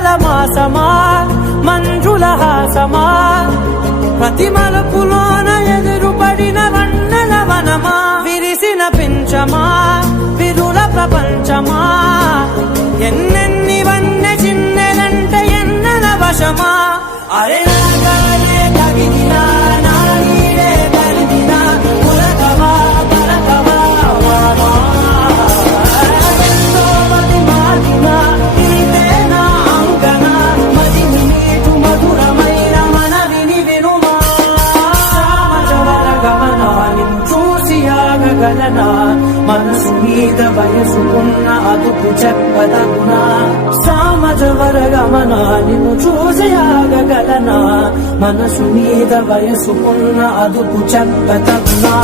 మల్లెల మాసమా మంజుల హాసమా ప్రతి మలుపులోన ఎదురుపడిన వన్నెల వనమా విరిసిన పించమా విరుల ప్రపంచమా ఎన్నెన్ని వన్నె చిన్నెలంటే ఎన్నెల వశమా అరే నాగానే తగిలినా నా నీడే తరిగినా పులకవా పలకవా వామా ఎంతో మది మాటినా ఇదే నా అంగన మదిని నీటు మధురమైన మనవిని వినుమా సామజవర గమనా నిన్ను చూసి ఆగగలనా మనసు మీద వయసుకున్న అదుపు చెప్పదగునా సామజవర గమనా నిన్ను చూసి ఆగగలనా మనసు మీద వయసుకున్న అదుపు చెప్పదగునా